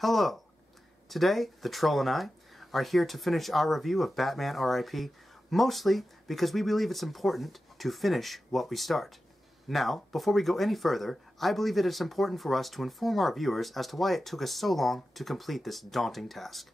Hello! Today, the Troll and I are here to finish our review of Batman R.I.P., mostly because we believe it's important to finish what we start. Now, before we go any further, I believe it is important for us to inform our viewers as to why it took us so long to complete this daunting task.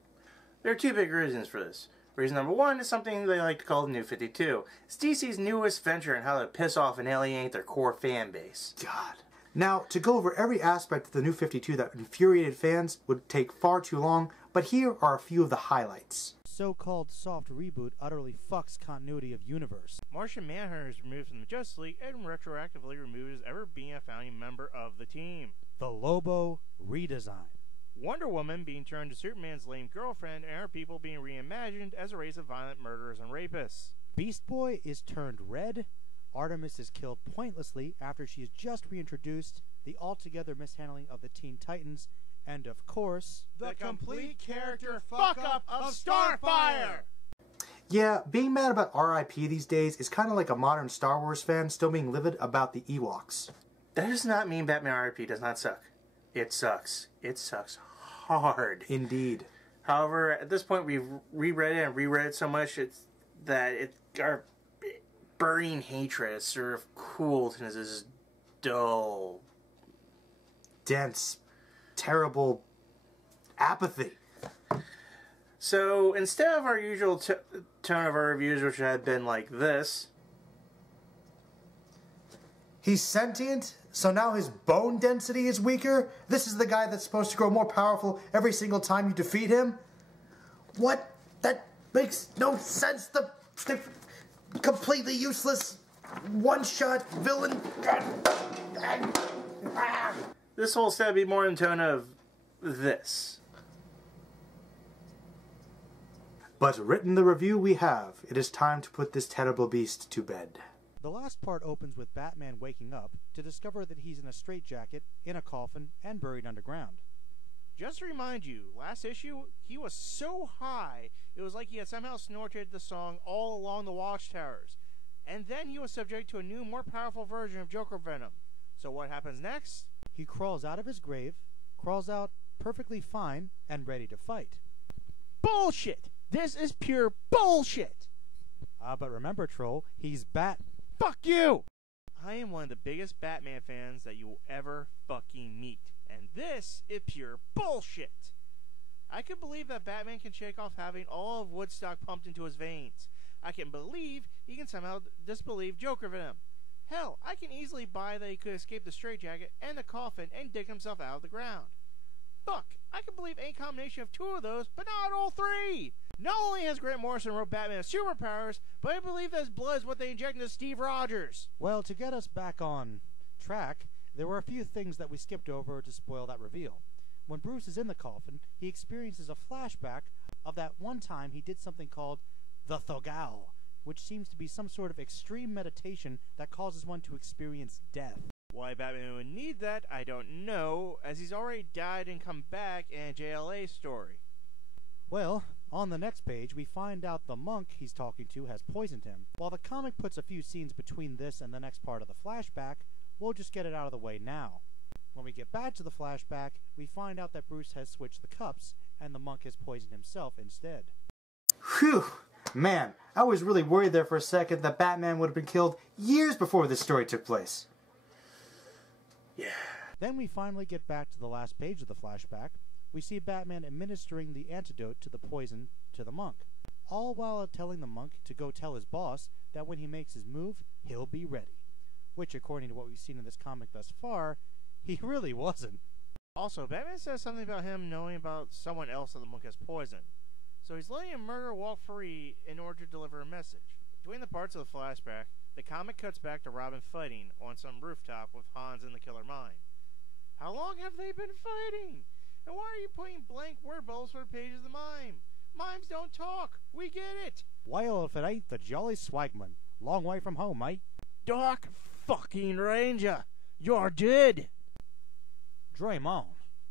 There are two big reasons for this. Reason number one is something they like to call the New 52. It's DC's newest venture in how to piss off and alienate their core fan base. God. Now, to go over every aspect of the New 52 that infuriated fans would take far too long, but here are a few of the highlights. So-called soft reboot utterly fucks continuity of universe. Martian Manhunter is removed from the Justice League and retroactively removed as ever being a founding member of the team. The Lobo redesign. Wonder Woman being turned to Superman's lame girlfriend, and her people being reimagined as a race of violent murderers and rapists. Beast Boy is turned red. Artemis is killed pointlessly after she is just reintroduced. The altogether mishandling of the Teen Titans. And of course, the complete character fuck-up of Starfire! Yeah, being mad about R.I.P. these days is kind of like a modern Star Wars fan still being livid about the Ewoks. That does not mean Batman R.I.P. does not suck. It sucks. It sucks hard. Indeed. However, at this point we've reread it and reread it so much our burning hatred is sort of cooled into this dull, dense, terrible apathy. So instead of our usual tone of our reviews, which had been like this. He's sentient, so now his bone density is weaker? This is the guy that's supposed to grow more powerful every single time you defeat him? What? That makes no sense. The completely useless one-shot villain. This whole set would be more in tone of this. But written the review we have, it is time to put this terrible beast to bed. the last part opens with Batman waking up to discover that he's in a straitjacket, in a coffin, and buried underground. Just to remind you, last issue, he was so high, it was like he had somehow snorted the song all along the watchtowers. And then he was subject to a new, more powerful version of Joker Venom. So what happens next? He crawls out of his grave, crawls out perfectly fine and ready to fight. Bullshit! This is pure bullshit! But remember, Troll, he's Fuck you! I am one of the biggest Batman fans that you will ever fucking meet. And this is pure bullshit! I can believe that Batman can shake off having all of Woodstock pumped into his veins. I can believe he can somehow disbelieve Joker Venom. Hell, I can easily buy that he could escape the straitjacket and the coffin and dig himself out of the ground. Fuck, I can believe a combination of two of those, but not all three! Not only has Grant Morrison wrote Batman with superpowers, but I believe that his blood is what they inject into Steve Rogers. Well, to get us back on track, there were a few things that we skipped over to spoil that reveal. When Bruce is in the coffin, he experiences a flashback of that one time he did something called the Thogao, which seems to be some sort of extreme meditation that causes one to experience death. Why Batman would need that, I don't know, as he's already died and come back in a JLA story. Well, on the next page, we find out the monk he's talking to has poisoned him. While the comic puts a few scenes between this and the next part of the flashback, we'll just get it out of the way now. When we get back to the flashback, we find out that Bruce has switched the cups, and the monk has poisoned himself instead. Phew! Man, I was really worried there for a second that Batman would have been killed years before this story took place. Yeah. Then we finally get back to the last page of the flashback. We see Batman administering the antidote to the poison to the monk, all while telling the monk to go tell his boss that when he makes his move, he'll be ready. Which, according to what we've seen in this comic thus far, he really wasn't. Also, Batman says something about him knowing about someone else that the monk has poisoned. So he's letting a murderer walk free in order to deliver a message. Between the parts of the flashback, the comic cuts back to Robin fighting on some rooftop with Hans in the killer mine. How long have they been fighting? And why are you putting blank word bubbles for the pages of the mime? Mimes don't talk. We get it. Well, if it ain't the Jolly Swagman. Long way from home, mate. Doc fucking Ranger, you're dead. Dream on,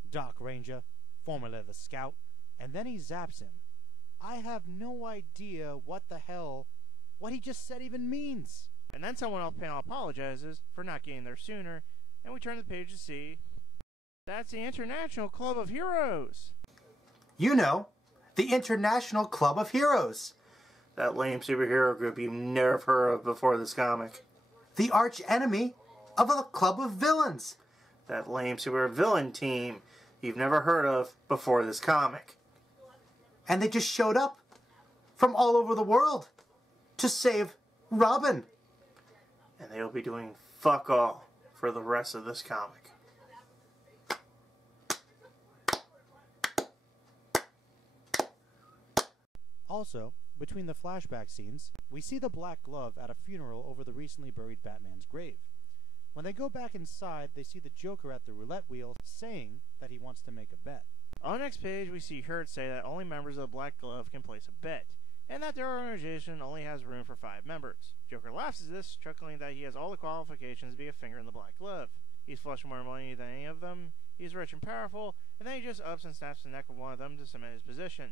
Doc Ranger, formerly the Scout, and then he zaps him. I have no idea what he just said even means. And then someone else panel apologizes for not getting there sooner, and we turn the page to see That's the International Club of Heroes. You know, the International Club of Heroes. That lame superhero group you've never heard of before this comic. The arch enemy of the Club of Villains. That lame super villain team you've never heard of before this comic. And they just showed up from all over the world to save Robin. And they'll be doing fuck all for the rest of this comic. Also, between the flashback scenes, we see the Black Glove at a funeral over the recently buried Batman's grave. When they go back inside, they see the Joker at the roulette wheel saying that he wants to make a bet. On the next page, we see Hurt say that only members of the Black Glove can place a bet, and that their organization only has room for 5 members. Joker laughs at this, chuckling that he has all the qualifications to be a finger in the Black Glove. He's flush more money than any of them, he's rich and powerful, and then he just ups and snaps the neck of one of them to cement his position.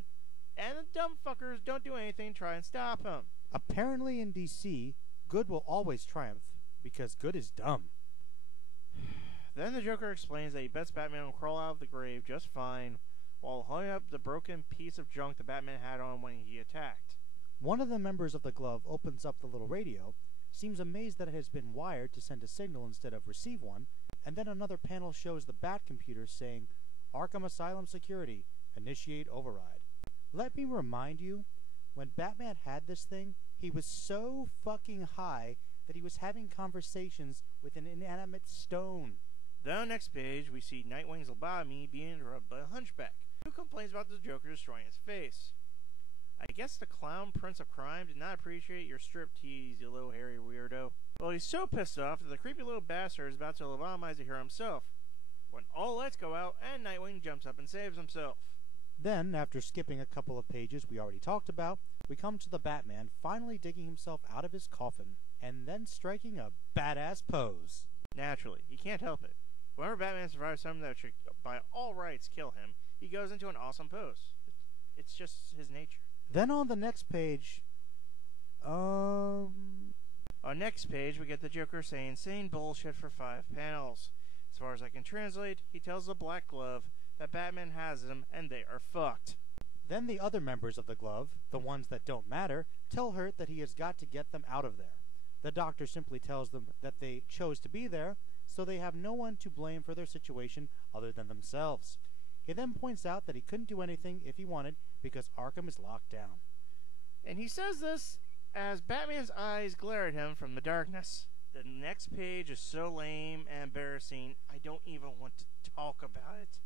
And the dumb fuckers don't do anything to try and stop him. Apparently in DC, good will always triumph, because good is dumb. Then the Joker explains that he bets Batman will crawl out of the grave just fine, while holding up the broken piece of junk the Batman had on when he attacked. One of the members of the Glove opens up the little radio, seems amazed that it has been wired to send a signal instead of receive one, and then another panel shows the Bat computer saying, Arkham Asylum Security, initiate override. Let me remind you, when Batman had this thing, he was so fucking high that he was having conversations with an inanimate stone. Then on the next page, we see Nightwing's lobotomy being interrupted by a hunchback, who complains about the Joker destroying his face. I guess the clown prince of crime did not appreciate your striptease, you little hairy weirdo. Well, he's so pissed off that the creepy little bastard is about to lobotomize the hero himself, when all lights go out and Nightwing jumps up and saves himself. Then, after skipping a couple of pages we already talked about, we come to the Batman finally digging himself out of his coffin, and then striking a badass pose. Naturally, he can't help it. Whenever Batman survives something that should, by all rights, kill him, he goes into an awesome pose. It's just his nature. Then on the next page, On next page, we get the Joker saying insane bullshit for 5 panels. As far as I can translate, he tells the Black Glove that Batman has them and they are fucked. Then the other members of the Glove, the ones that don't matter, tell Hurt that he has got to get them out of there. The Doctor simply tells them that they chose to be there, so they have no one to blame for their situation other than themselves. He then points out that he couldn't do anything if he wanted because Arkham is locked down. And he says this as Batman's eyes glare at him from the darkness. The next page is so lame and embarrassing, I don't even want to talk about it.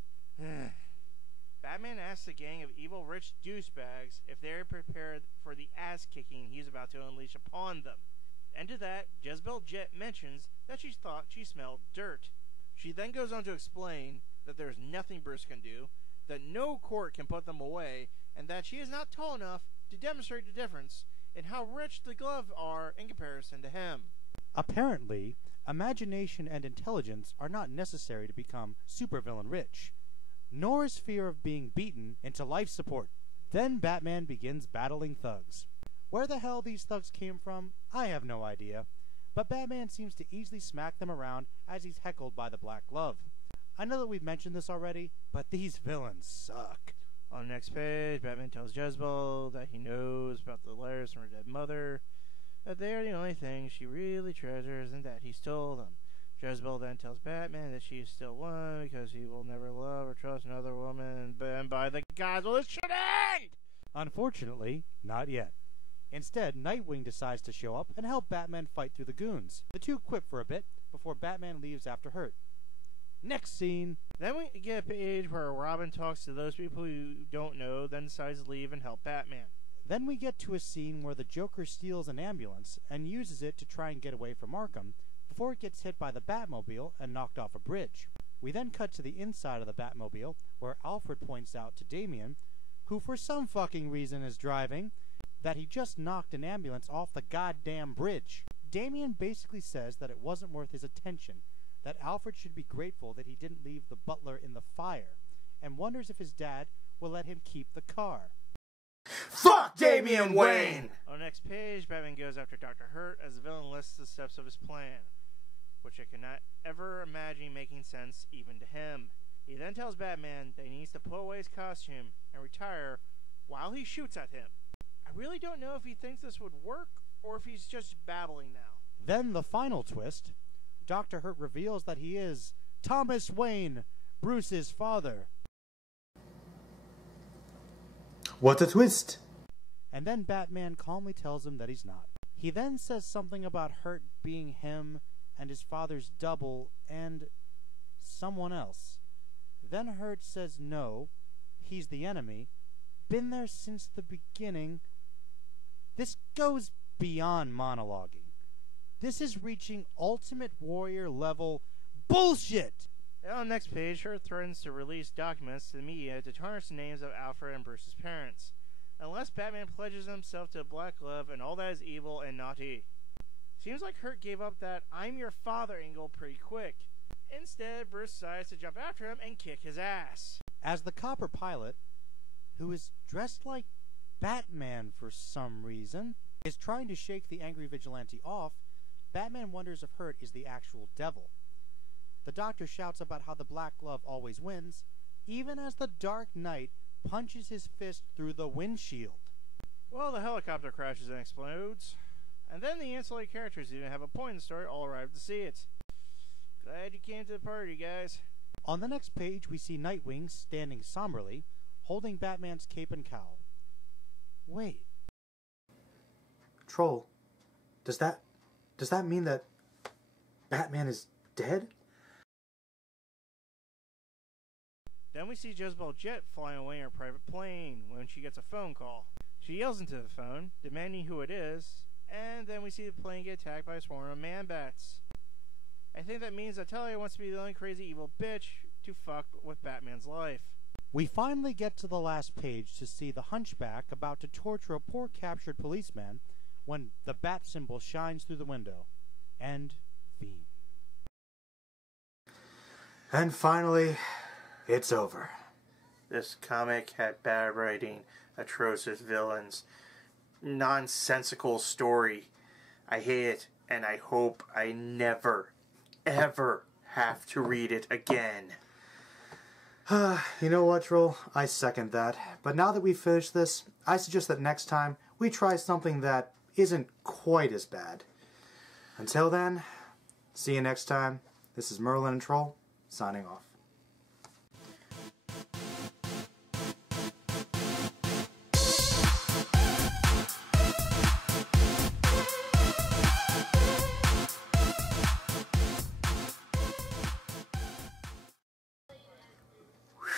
Batman asks a gang of evil rich douchebags if they're prepared for the ass-kicking he's about to unleash upon them. And to that, Jezebel Jet mentions that she thought she smelled dirt. She then goes on to explain that there's nothing Bruce can do, that no court can put them away, and that she is not tall enough to demonstrate the difference in how rich the Glove are in comparison to him. Apparently, imagination and intelligence are not necessary to become supervillain rich, nor is fear of being beaten into life support. Then Batman begins battling thugs. Where the hell these thugs came from, I have no idea, but Batman seems to easily smack them around as he's heckled by the Black Glove. I know that we've mentioned this already, but these villains suck. On the next page, Batman tells Jezebel that he knows about the letters from her dead mother, that they are the only thing she really treasures, and that he stole them. Jezebel then tells Batman that she is still one because he will never love or trust another woman, and by the gods, will this shit end? Unfortunately, not yet. Instead, Nightwing decides to show up and help Batman fight through the goons. The two quip for a bit before Batman leaves after Hurt. Next scene. Then we get a page where Robin talks to those people who don't know, then decides to leave and help Batman. Then we get to a scene where the Joker steals an ambulance and uses it to try and get away from Arkham before it gets hit by the Batmobile and knocked off a bridge. We then cut to the inside of the Batmobile where Alfred points out to Damian, who for some fucking reason is driving, that he just knocked an ambulance off the goddamn bridge. Damian basically says that it wasn't worth his attention, that Alfred should be grateful that he didn't leave the butler in the fire, and wonders if his dad will let him keep the car. Fuck Damian Wayne! On the next page, Batman goes after Dr. Hurt as the villain lists the steps of his plan, which I cannot ever imagine making sense even to him. He then tells Batman that he needs to put away his costume and retire while he shoots at him. I really don't know if he thinks this would work or if he's just babbling now. Then the final twist. Dr. Hurt reveals that he is Thomas Wayne, Bruce's father. What a twist! And then Batman calmly tells him that he's not. He then says something about Hurt being him and his father's double and someone else. Then Hurt says no, he's the enemy. Been there since the beginning. This goes beyond monologuing. This is reaching Ultimate Warrior level bullshit! And on the next page, Hurt threatens to release documents to the media to tarnish the names of Alfred and Bruce's parents, unless Batman pledges himself to the Black Glove and all that is evil and naughty. Seems like Hurt gave up that I'm your father angle pretty quick. Instead, Bruce decides to jump after him and kick his ass. As the copper pilot, who is dressed like Batman for some reason, is trying to shake the angry vigilante off, Batman wonders if Hurt is the actual devil. The Doctor shouts about how the Black Glove always wins, even as the Dark Knight punches his fist through the windshield. Well, the helicopter crashes and explodes, and then the ancillary characters who didn't have a point in the story all arrive to see it. Glad you came to the party, guys. On the next page, we see Nightwing standing somberly, holding Batman's cape and cowl. Wait. Troll, does that mean that Batman is dead? Then we see Jezebel Jet flying away in her private plane when she gets a phone call. She yells into the phone, demanding who it is, and then we see the plane get attacked by a swarm of man-bats. I think that means that Talia wants to be the only crazy evil bitch to fuck with Batman's life. We finally get to the last page to see the Hunchback about to torture a poor captured policeman when the bat symbol shines through the window. End theme. And finally, it's over. This comic had bad writing, atrocious villains, nonsensical story. I hate it, and I hope I never, ever have to read it again. You know what, Troll? I second that. But now that we've finished this, I suggest that next time we try something that isn't quite as bad. Until then, see you next time. This is Merlin and Troll, signing off.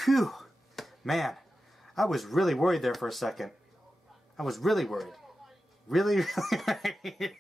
Phew! Man, I was really worried there for a second. I was really worried. Really, really worried.